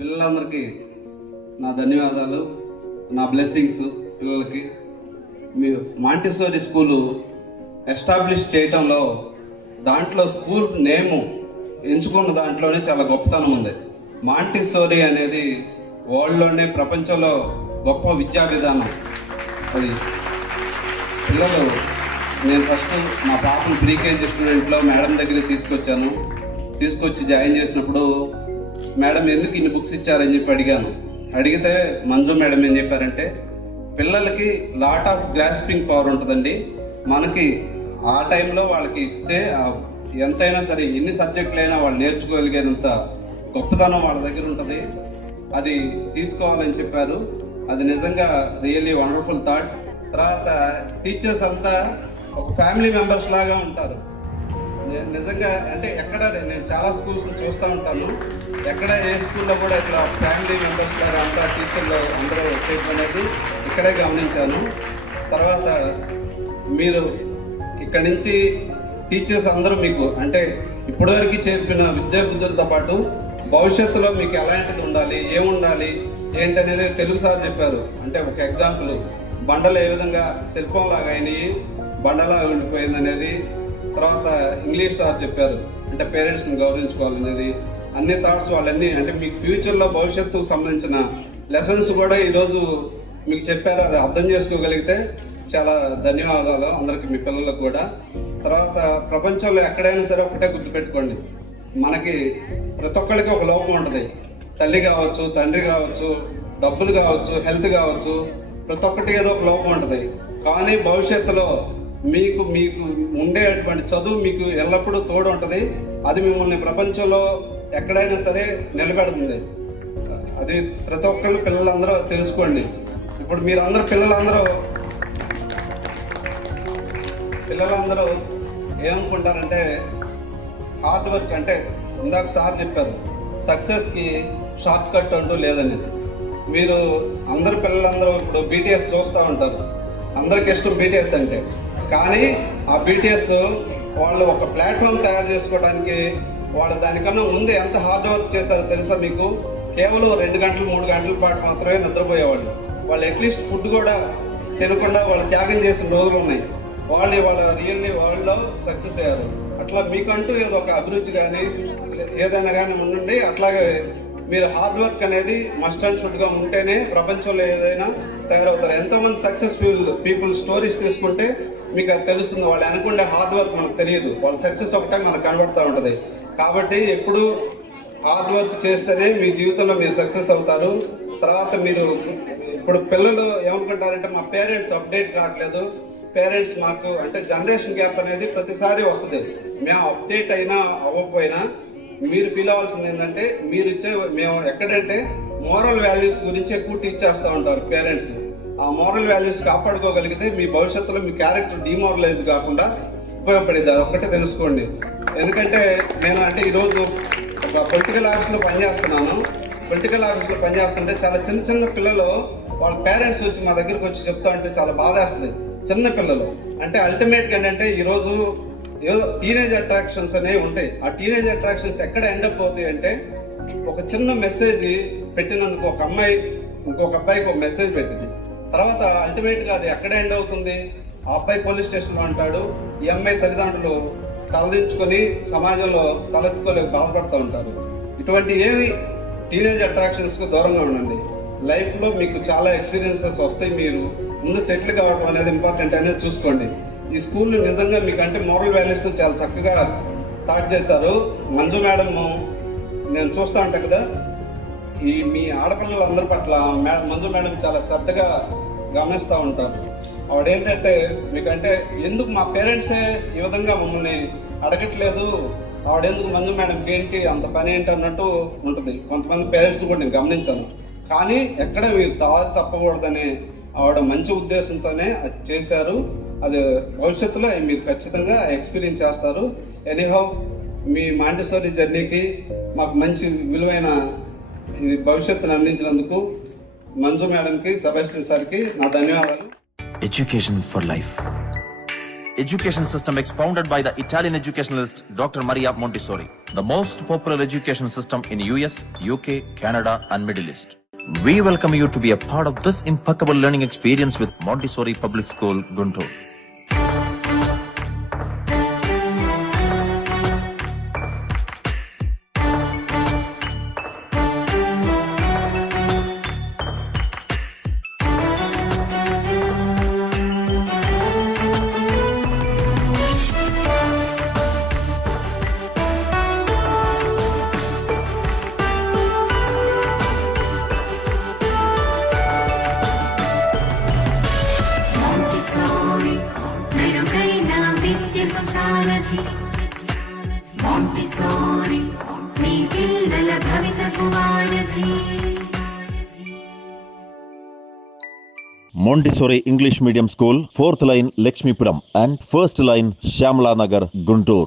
పిల్లలందరికీ నా ధన్యవాదాలు, నా బ్లెస్సింగ్స్. పిల్లలకి మీ మాంటిసోరీ స్కూలు ఎస్టాబ్లిష్ చేయటంలో దాంట్లో స్కూల్ నేము ఎంచుకున్న దాంట్లోనే చాలా గొప్పతనం ఉంది. మాంటిసోరీ అనేది వరల్డ్లోనే ప్రపంచంలో గొప్ప విద్యా విధానం. అది పిల్లలు నేను ఫస్ట్ మా పాపను ప్రీకేజీ స్టూడెంట్లో మేడం దగ్గరికి తీసుకొచ్చి జాయిన్ చేసినప్పుడు మేడం ఎందుకు ఇన్ని బుక్స్ ఇచ్చారని చెప్పి అడిగాను. అడిగితే మంజు మేడం ఏం చెప్పారంటే, పిల్లలకి లాట్ ఆఫ్ గ్రాస్పింగ్ పవర్ ఉంటుందండి, మనకి ఆ టైంలో వాళ్ళకి ఇస్తే ఎంతైనా సరే ఎన్ని సబ్జెక్టులైనా వాళ్ళు నేర్చుకోగలిగేంత గొప్పతనం వాళ్ళ దగ్గర ఉంటుంది, అది తీసుకోవాలని చెప్పారు. అది నిజంగా రియల్లీ వండర్ఫుల్ థాట్. తర్వాత టీచర్స్ అంతా ఒక ఫ్యామిలీ మెంబర్స్ లాగా ఉంటారు. నిజంగా అంటే ఎక్కడ నేను చాలా స్కూల్స్ చూస్తూ ఉంటాను, ఎక్కడ ఏ స్కూల్లో కూడా ఇట్లా ఫ్యామిలీ మెంబర్స్ లాగా అంతా టీచర్లు అందరూ చేయడం అనేది ఇక్కడే గమనించాను. తర్వాత మీరు ఇక్కడి నుంచి టీచర్స్ అందరూ మీకు అంటే ఇప్పటివరకు చెప్పిన విద్యా బుద్ధులతో పాటు భవిష్యత్తులో మీకు ఎలాంటిది ఉండాలి, ఏముండాలి ఏంటనేది తెలుగు సార్ చెప్పారు. అంటే ఒక ఎగ్జాంపుల్, బండలు ఏ విధంగా శిల్పంలాగా అయినాయి, బండలాగా ఉండిపోయింది అనేది. తర్వాత ఇంగ్లీష్ సార్ చెప్పారు, అంటే పేరెంట్స్ని గౌరవించుకోవాలనేది. అన్ని థాట్స్ వాళ్ళన్నీ అంటే మీకు ఫ్యూచర్లో భవిష్యత్తుకు సంబంధించిన లెసన్స్ కూడా ఈరోజు మీకు చెప్పారు. అది అర్థం చేసుకోగలిగితే చాలా ధన్యవాదాలు అందరికీ, మీ పిల్లలకు కూడా. తర్వాత ప్రపంచంలో ఎక్కడైనా సరే ఒకటే గుర్తుపెట్టుకోండి, మనకి ప్రతి ఒక్కరికి ఒక లోపం ఉంటుంది. తల్లి కావచ్చు, తండ్రి కావచ్చు, డబ్బులు కావచ్చు, హెల్త్ కావచ్చు, ప్రతి ఒక్కటి ఏదో ఒక లోపం ఉంటుంది. కానీ భవిష్యత్తులో మీకు ఉండేటువంటి చదువు మీకు ఎల్లప్పుడూ తోడు ఉంటుంది. అది మిమ్మల్ని ప్రపంచంలో ఎక్కడైనా సరే నిలబెడుతుంది. అది ప్రతి ఒక్కళ్ళు పిల్లలందరూ తెలుసుకోండి. ఇప్పుడు మీరందరూ పిల్లలందరూ ఏమనుకుంటారంటే హార్డ్ వర్క్ అంటే ఇందాక సార్ చెప్పారు, సక్సెస్కి షార్ట్ కట్ అంటూ లేదనేది. మీరు పిల్లలందరూ ఇప్పుడు బీటీఎస్ చూస్తూ ఉంటారు, అందరికి ఇష్టం బీటీఎస్ అంటే. కానీ ఆ బీటీఎస్ వాళ్ళు ఒక ప్లాట్ఫామ్ తయారు చేసుకోవడానికి వాళ్ళు దానికన్నా ముందే ఎంత హార్డ్ వర్క్ చేశారో తెలుసా మీకు? కేవలం 2 గంటలు 3 గంటల పాటు మాత్రమే నిద్రపోయేవాళ్ళు. వాళ్ళు అట్లీస్ట్ ఫుడ్ కూడా తినకుండా వాళ్ళు త్యాగం చేసిన రోజులు ఉన్నాయి. వాళ్ళ రియల్లీ వరల్డ్లో సక్సెస్ అయ్యారు. అట్లా మీకంటూ ఏదో ఒక అభిరుచి కానీ ఏదైనా కానీ ఉండండి. అట్లాగే మీరు హార్డ్ వర్క్ అనేది మస్ట్ అండ్ షుడ్గా ఉంటేనే ప్రపంచంలో ఏదైనా తయారవుతారు. ఎంతోమంది సక్సెస్ఫుల్ పీపుల్ స్టోరీస్ తీసుకుంటే మీకు అది తెలుస్తుంది. వాళ్ళు అనుకుంటే హార్డ్ వర్క్ మనకు తెలియదు, వాళ్ళ సక్సెస్ ఒకటే మనకు కనబడుతూ ఉంటుంది. కాబట్టి ఎప్పుడు హార్డ్ వర్క్ చేస్తేనే మీ జీవితంలో మీరు సక్సెస్ అవుతారు. తర్వాత మీరు ఇప్పుడు పిల్లలు ఏమనుకుంటారంటే మా పేరెంట్స్ అప్డేట్ కావట్లేదు, పేరెంట్స్ మాకు అంటే జనరేషన్ గ్యాప్ అనేది ప్రతిసారి వస్తుంది. మేము అప్డేట్ అయినా అవ్వకపోయినా మీరు ఫీల్ అవ్వాల్సింది ఏంటంటే మేము ఎక్కడంటే మోరల్ వాల్యూస్ గురించి ఎక్కువ టీచ్ చేస్తూ ఉంటారు పేరెంట్స్. ఆ మోరల్ వాల్యూస్ కాపాడుకోగలిగితే మీ భవిష్యత్తులో మీ క్యారెక్టర్ డిమోరలైజ్ కాకుండా ఉపయోగపడేది. అది ఒక్కటే తెలుసుకోండి. ఎందుకంటే నేను అంటే ఈరోజు ఒక పొలిటికల్ ఆఫీస్లో పనిచేస్తున్నాను. పొలిటికల్ ఆఫీస్లో పనిచేస్తుంటే చాలా చిన్న పిల్లలు వాళ్ళ పేరెంట్స్ వచ్చి మా దగ్గరికి వచ్చి చెప్తా ఉంటే చాలా బాధేస్తుంది. చిన్న పిల్లలు అంటే అల్టిమేట్గా ఏంటంటే ఈరోజు ఏదో టీనేజ్ అట్రాక్షన్స్ అనేవి ఉంటాయి. ఆ టీనేజ్ అట్రాక్షన్స్ ఎక్కడ ఎండప్ అవుతాయి అంటే ఒక చిన్న మెసేజ్ పెట్టినందుకు ఒక అమ్మాయి ఇంకొక అబ్బాయికి ఒక మెసేజ్ పెట్టింది, తర్వాత అల్టిమేట్గా అది ఎక్కడ ఎండ్ అవుతుంది? ఆ అబ్బాయి పోలీస్ స్టేషన్లో అంటాడు, ఈ అమ్మాయి తల్లిదండ్రులు తలదించుకొని సమాజంలో తలెత్తుకోలేక బాధపడుతూ ఉంటారు. ఇటువంటి ఏమి టీనేజ్ అట్రాక్షన్స్కు దూరంగా ఉండండి. లైఫ్లో మీకు చాలా ఎక్స్పీరియన్సెస్ వస్తాయి. మీరు ముందు సెటిల్ కావడం అనేది ఇంపార్టెంట్ అనేది చూసుకోండి. ఈ స్కూల్లో నిజంగా మీకంటే మోరల్ వాల్యూస్ చాలా చక్కగా థాట్ చేశారు. మంజు మేడం నేను చూస్తూ ఉంటాను కదా, మీ ఆడపిల్లలందరి పట్ల మంజు మేడం చాలా శ్రద్ధగా గమనిస్తూ ఉంటారు. ఆవిడేంటంటే మీకంటే ఎందుకు మా పేరెంట్సే ఈ విధంగా మమ్మల్ని అడగట్లేదు, ఆవిడెందుకు మంజు మేడంకి ఏంటి అంత పని ఏంటి అన్నట్టు ఉంటుంది. కొంతమంది పేరెంట్స్ కూడా నేను గమనించాను. కానీ ఎక్కడ మీరు తప్పకూడదని ఆవిడ మంచి ఉద్దేశంతోనే అది చేశారు. అది భవిష్యత్తులో మీరు ఖచ్చితంగా ఎక్స్పీరియన్స్ చేస్తారు. ఎనీహౌ మీ మాంటిసోరీ జర్నీకి మాకు మంచి విలువైన భవిష్యత్తును అందించినందుకు మంజు మేడంకి, సెబాస్టియన్ సార్కి నా ధన్యవాదాలు. Education for life. education system expounded by the Italian educationalist Dr. Maria Montessori, the most popular education system in US, UK, Canada and Middle East. We welcome you to be a part of this impeccable learning experience with Montessori Public School, Guntur. Montessori, మీ పిల్లల భవితకు వారధి. Montessori English Medium School, 4th line Lakshmipuram and 1st line Shyamala Nagar, Guntur.